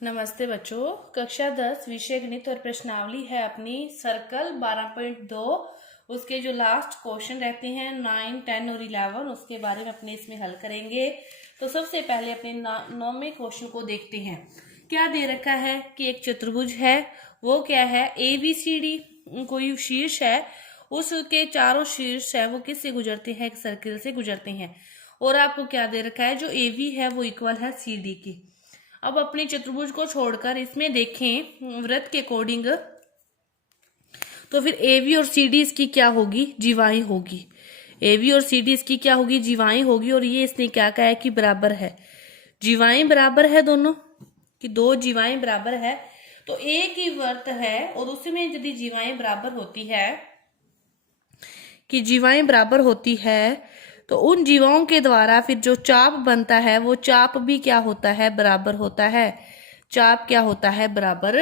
नमस्ते बच्चों। कक्षा 10 विषय गणित और प्रश्नावली है अपनी सर्कल 12.2। उसके जो लास्ट क्वेश्चन रहते हैं 9, 10 और 11 उसके बारे में अपने इसमें हल करेंगे। तो सबसे पहले अपने 9वें क्वेश्चन को देखते हैं। क्या दे रखा है कि एक चतुर्भुज है, वो क्या है ABCD कोई शीर्ष है, उसके चारों शीर्ष है वो किससे गुजरते हैं, एक सर्किल से गुजरते हैं। और आपको क्या दे रखा है, जो AB है वो इक्वल है CD की। अब अपने चतुर्भुज को छोड़कर इसमें देखें वृत्त के अकॉर्डिंग, तो फिर AB और CD इसकी क्या होगी, जीवाएं होगी। AB और CD इसकी क्या होगी, जीवाएं होगी। और ये इसने क्या कहा है कि बराबर है, जीवाएं बराबर है दोनों कि दो जीवाएं बराबर है। तो एक ही वृत्त है और उसमें यदि जीवाएं बराबर होती है कि जीवाएं बराबर होती है तो उन जीवाओं के द्वारा फिर जो चाप बनता है वो चाप भी क्या होता है, बराबर होता है। चाप क्या होता है, बराबर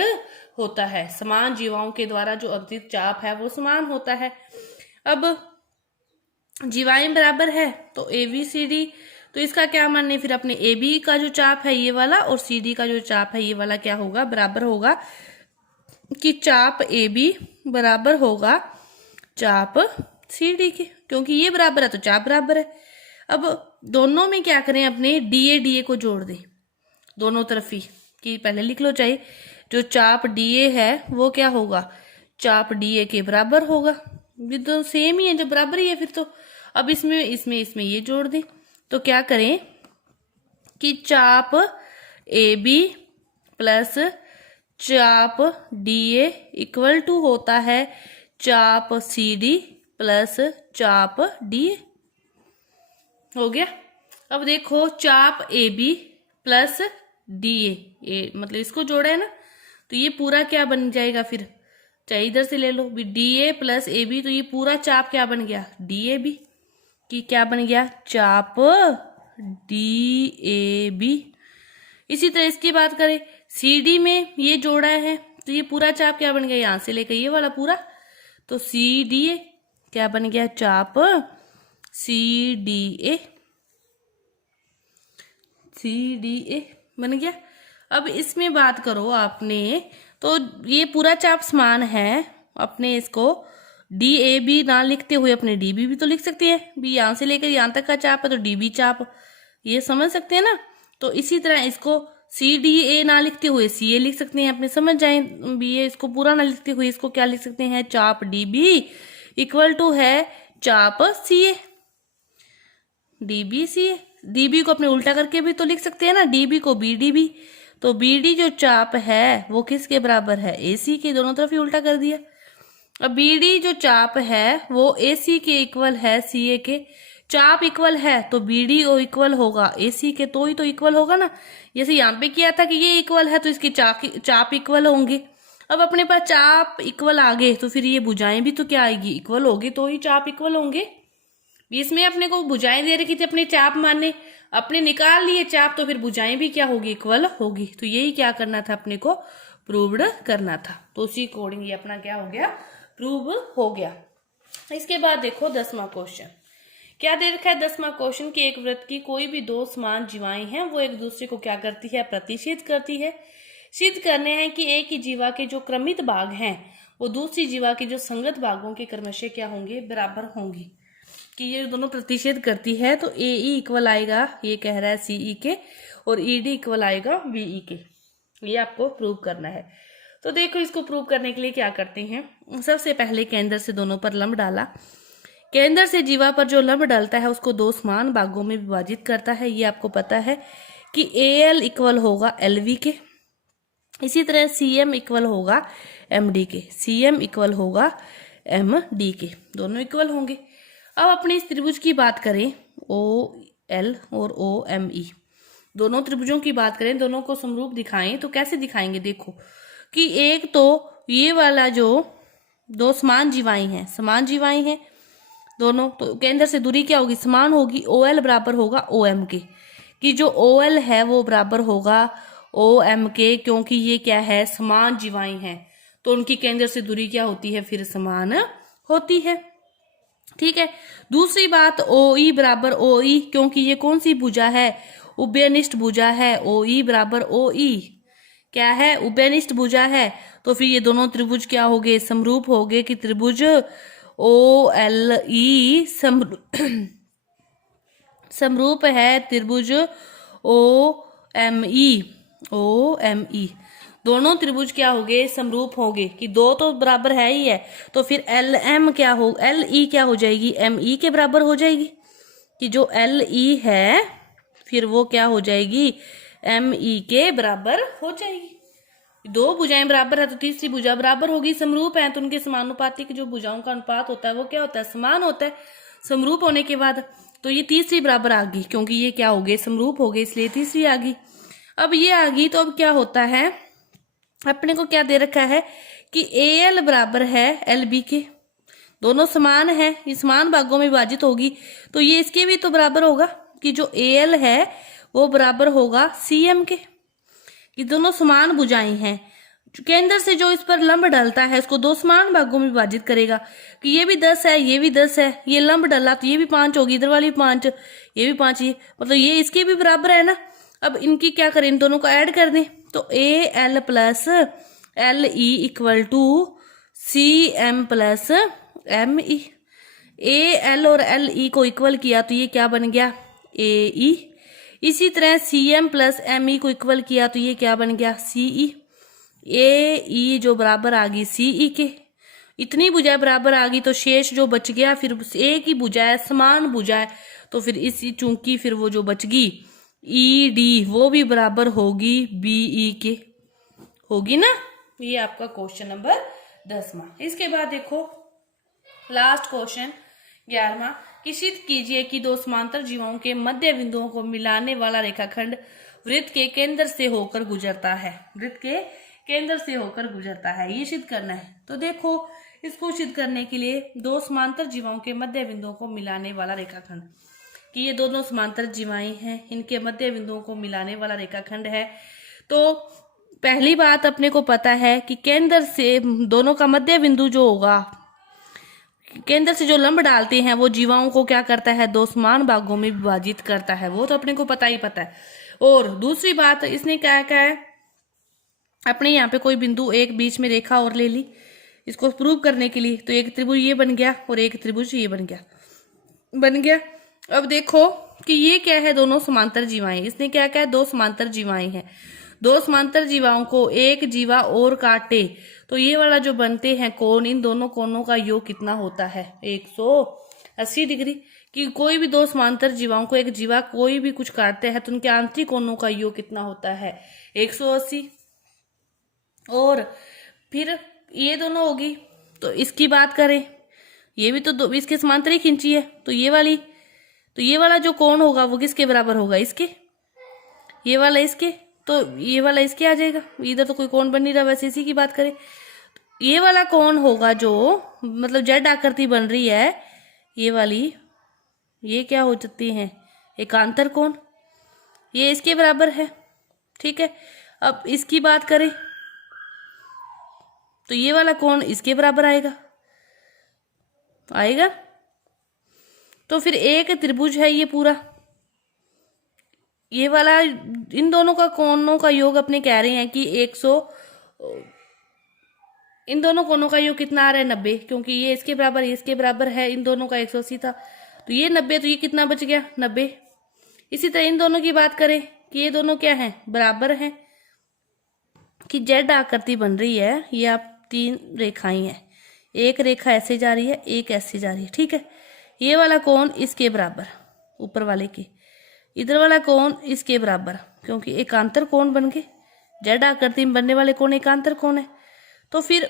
होता है। समान जीवाओं के द्वारा जो अवधित चाप है वो समान होता है। अब जीवाएं बराबर है तो ABCD, तो इसका क्या मानने, फिर अपने AB का जो चाप है ये वाला और CD का जो चाप है ये वाला क्या होगा, बराबर होगा। कि चाप AB बराबर होगा चाप CD के, क्योंकि ये बराबर है तो चाप बराबर है। अब दोनों में क्या करें, अपने DA को जोड़ दें दोनों तरफ ही, कि पहले लिख लो चाहे जो चाप DA है वो क्या होगा, चाप DA के बराबर होगा। ये तो सेम ही है, जो बराबर ही है फिर तो। अब इसमें इसमें इसमें ये जोड़ दें तो क्या करें कि चाप AB प्लस चाप DA इक्वल टू होता है चाप CD प्लस चाप DA। हो गया। अब देखो चाप AB प्लस DA, मतलब इसको जोड़ा है ना, तो ये पूरा क्या बन जाएगा, फिर चाहे इधर से ले लो भी DA प्लस AB, तो ये पूरा चाप क्या बन गया, DAB की क्या बन गया, चाप DAB। इसी तरह इसकी बात करें CD में ये जोड़ा है तो ये पूरा चाप क्या बन गया, यहां से लेकर ये वाला पूरा, तो CDA क्या बन गया, चाप CDA बन गया। अब इसमें बात करो आपने, तो ये पूरा चाप समान है, अपने इसको DAB ना लिखते हुए अपने DB भी तो लिख सकते हैं भी, यहां से लेकर यहां तक का चाप है तो DB चाप, ये समझ सकते हैं ना। तो इसी तरह इसको CDA ना लिखते हुए CA लिख सकते हैं, अपने समझ जाए भी, ये इसको पूरा ना लिखते हुए इसको क्या लिख सकते हैं, चाप DB इक्वल टू है चाप CA, DB CA। DB को अपने उल्टा करके भी तो लिख सकते हैं ना, DB को BDB, तो BD जो चाप है वो किसके बराबर है, AC के, दोनों तरफ ही उल्टा कर दिया। अब BD जो चाप है वो AC के इक्वल है CA के, चाप इक्वल है तो BD ओ इक्वल होगा AC के, तो ही तो इक्वल होगा ना। जैसे यहाँ पे किया था कि ये इक्वल है तो इसकी चाप इक्वल होंगे। अब अपने पास चाप इक्वल आ गए तो फिर ये भुजाएं भी तो क्या आएगी, इक्वल होगी, तो ही चाप इक्वल होंगे। इसमें अपने को भुजाएं दे रखी थी अपने चाप माने, अपने निकाल लिए चाप, तो फिर भुजाएं भी क्या होगी, इक्वल होगी। तो यही क्या करना था, अपने को प्रूव्ड करना था। तो उसी अकॉर्डिंग ये अपना क्या हो गया, प्रूव हो गया। इसके बाद देखो 10वां क्वेश्चन। क्या दे रखा है 10वां क्वेश्चन कि एक वृत्त की कोई भी दो समान जीवाएं हैं वो एक दूसरे को क्या करती है, प्रतिच्छेद करती है। सिद्ध करने हैं कि एक ही जीवा के जो क्रमित भाग हैं वो दूसरी जीवा के जो संगत भागों के क्रमशः क्या होंगे, बराबर होंगी। कि ये दोनों प्रतिच्छेद करती है तो AE इक्वल आएगा, ये कह रहा है CE के, और ED इक्वल आएगा BE के। ये आपको प्रूव करना है। तो देखो इसको प्रूव करने के लिए क्या करते हैं, सबसे पहले केंद्र से दोनों पर लंब डाला। केंद्र से जीवा पर जो लंब डालता है उसको दो समान भागों में विभाजित करता है। ये आपको पता है कि AL इक्वल होगा LV के, इसी तरह CM इक्वल होगा MD के, CM इक्वल होगा MD के, दोनों इक्वल होंगे। अब अपने इस त्रिभुज की बात करें OL और OME, दोनों त्रिभुजों की बात करें, दोनों को समरूप दिखाएं तो कैसे दिखाएंगे, देखो कि एक तो ये वाला जो दो समान जीवाएं हैं, समान जीवाएं हैं दोनों, तो केंद्र से दूरी क्या होगी, समान होगी। OL बराबर होगा OM के, कि जो OL है वो बराबर होगा OM के, क्योंकि ये क्या है, समान जीवाएं हैं तो उनकी केंद्र से दूरी क्या होती है, फिर समान होती है। ठीक है। दूसरी बात OE बराबर OE, क्योंकि ये कौन सी भुजा है, उभयनिष्ठ भुजा है। OE बराबर OE क्या है, उभयनिष्ठ भुजा है। तो फिर ये दोनों त्रिभुज क्या हो गए, समरूप हो गए कि त्रिभुज OLE समरूप है त्रिभुज OME दोनों त्रिभुज क्या हो गए, समरूप हो गए कि दो तो बराबर है ही है। तो फिर LE क्या हो जाएगी, ME के बराबर हो जाएगी कि जो LE है फिर वो क्या हो जाएगी, ME के बराबर हो जाएगी। दो भुजाएं बराबर है तो तीसरी भुजा बराबर होगी। समरूप है तो उनके समानुपातिक जो भुजाओं का अनुपात होता है वो क्या होता है, समान होता है समरूप होने के बाद। तो ये तीसरी बराबर आ गई क्योंकि ये क्या हो गए, समरूप हो गए, इसलिए तीसरी आ गई। अब ये आ गई तो अब क्या होता है, अपने को क्या दे रखा है कि AL बराबर है LB के, दोनों समान है, ये समान भागों में विभाजित होगी। तो ये इसके भी तो बराबर होगा कि जो AL है वो बराबर होगा CM के, कि दोनों समान भुजाएं हैं। केंद्र से जो इस पर लंब डलता है इसको दो समान भागों में विभाजित करेगा कि ये भी 10 है, ये भी 10 है, ये लंब डला तो ये भी 5 होगी, इधर वाली भी 5, ये भी 5, ये मतलब ये इसके भी बराबर है ना। अब इनकी क्या करें, इन दोनों को ऐड कर दें तो AL plus LE equal to CM plus ME। AL और LE को इक्वल किया तो ये क्या बन गया, AE। इसी तरह CM प्लस ME को इक्वल किया तो ये क्या बन गया, CE। AE जो बराबर आ गई CE के, इतनी भुजाएं बराबर आ गई तो शेष जो बच गया फिर एक ही भुजा है, समान भुजा है, तो फिर इसी चूंकि फिर वो जो बच गई ED वो भी बराबर होगी BE के, होगी ना। ये आपका क्वेश्चन नंबर 10वां। इसके बाद देखो लास्ट क्वेश्चन 11वां कि सिद्ध कीजिए कि दो समांतर जीवाओं के मध्य बिंदुओं को मिलाने वाला रेखाखंड वृत्त के केंद्र से होकर गुजरता है, वृत्त के केंद्र से होकर गुजरता है, ये सिद्ध करना है। तो देखो इसको सिद्ध करने के लिए दो समांतर जीवाओं के मध्य बिंदुओं को मिलाने वाला रेखाखंड, कि ये दोनों समांतर जीवाएं हैं, इनके मध्य बिंदुओं को मिलाने वाला रेखाखंड है। तो पहली बात अपने को पता है कि केंद्र से दोनों का मध्य बिंदु जो होगा, केंद्र से जो लंब डालते हैं वो जीवाओं को क्या करता है, दो समान भागों में विभाजित करता है, वो तो अपने को पता ही पता है। और दूसरी बात इसने क्या क्या है, अपने यहाँ पे कोई बिंदु एक बीच में रेखा और ले ली इसको प्रूव करने के लिए, तो एक त्रिभुज ये बन गया और एक त्रिभुज ये बन गया। अब देखो कि ये क्या है, दोनों समांतर जीवाएं, इसने क्या क्या है, दो समांतर जीवाएं हैं। दो समांतर जीवाओं को एक जीवा और काटे तो ये वाला जो बनते हैं कोण, इन दोनों कोणों का योग कितना होता है, 180 डिग्री। कि कोई भी दो समांतर जीवाओं को एक जीवा कोई भी कुछ काटते हैं तो उनके आंतरिक कोणों का योग कितना होता है, 180। और फिर ये दोनों होगी तो इसकी बात करें, ये भी तो इसके समांतर ही खींची है, तो ये वाला जो कोण होगा वो किसके बराबर होगा, इसके, ये वाला इसके, तो ये वाला इसके आ जाएगा। इधर तो कोई कोण बन नहीं रहा, वैसे इसी की बात करें ये वाला कोण होगा जो मतलब जेड आकृति बन रही है, ये वाली, ये क्या हो सकती है, एकांतर कोण, ये इसके बराबर है, ठीक है। अब इसकी बात करें तो ये वाला कोण इसके बराबर आएगा। तो फिर एक त्रिभुज है ये पूरा, ये वाला, इन दोनों का कोणों का योग अपने कह रहे हैं कि 100, इन दोनों कोणों का योग कितना आ रहा है, 90, क्योंकि ये इसके बराबर है, इन दोनों का 180 था तो ये 90, तो ये कितना बच गया, 90। इसी तरह इन दोनों की बात करें कि ये दोनों क्या हैं, बराबर हैं, कि जेड आकृति बन रही है, ये आप तीन रेखाएं हैं, एक रेखा ऐसे जा रही है, एक ऐसे जा रही है, ठीक है। ये वाला कोण इसके बराबर, ऊपर वाले के, इधर वाला कोण इसके बराबर, क्योंकि एकांतर कोण बन गए, जेड आकृति में बनने वाले कोण एकांतर कोण है। तो फिर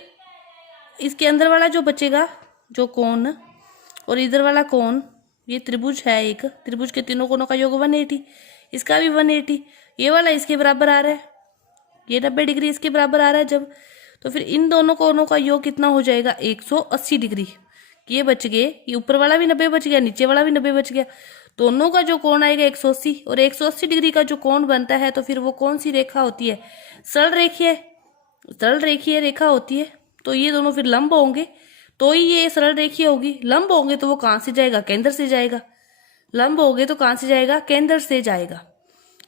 इसके अंदर वाला जो बचेगा जो कोण और इधर वाला कोण, ये त्रिभुज है, एक त्रिभुज के तीनों कोणों का योग 180, इसका भी 180, ये वाला इसके बराबर आ रहा है, ये 90 डिग्री इसके बराबर आ रहा है जब, तो फिर इन दोनों कोणों का योग कितना हो जाएगा, 180 डिग्री। ये बच गए, ये ऊपर वाला भी 90 बच गया, नीचे वाला भी 90 बच गया, दोनों का जो कोण आएगा 180, और 180 डिग्री का जो कोण बनता है तो फिर वो कौन सी रेखा होती है, सरल रेखीय रेखा होती है। तो ये दोनों फिर लंब होंगे तो ही ये सरल रेखीय होगी, लंब होंगे तो वो कहाँ से जाएगा, केंद्र से जाएगा, लंब होंगे तो कहाँ से जाएगा, केंद्र से जाएगा।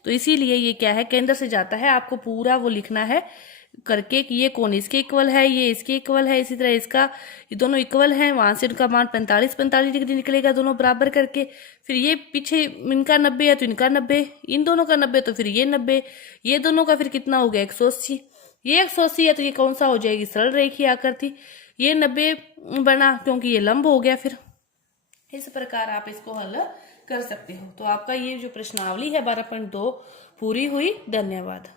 तो इसीलिए ये क्या है, केंद्र से जाता है, आपको पूरा वो लिखना है करके कि ये कोण इसके इक्वल है, ये इसके इक्वल है, इसी तरह इसका, ये दोनों इक्वल हैं, वहां से इनका मान 45 डिग्री निकलेगा दोनों बराबर करके। फिर ये पीछे इनका 90 है तो इनका 90, इन दोनों का 90 तो फिर ये 90, ये दोनों का फिर कितना हो गया 180, ये 180 है तो ये कौन सा हो जाएगी, सरल रेखीय आकृति। ये 90 बना क्योंकि ये लंब हो गया। फिर इस प्रकार आप इसको हल कर सकते हो। तो आपका ये जो प्रश्नावली है 12.2 पूरी हुई। धन्यवाद।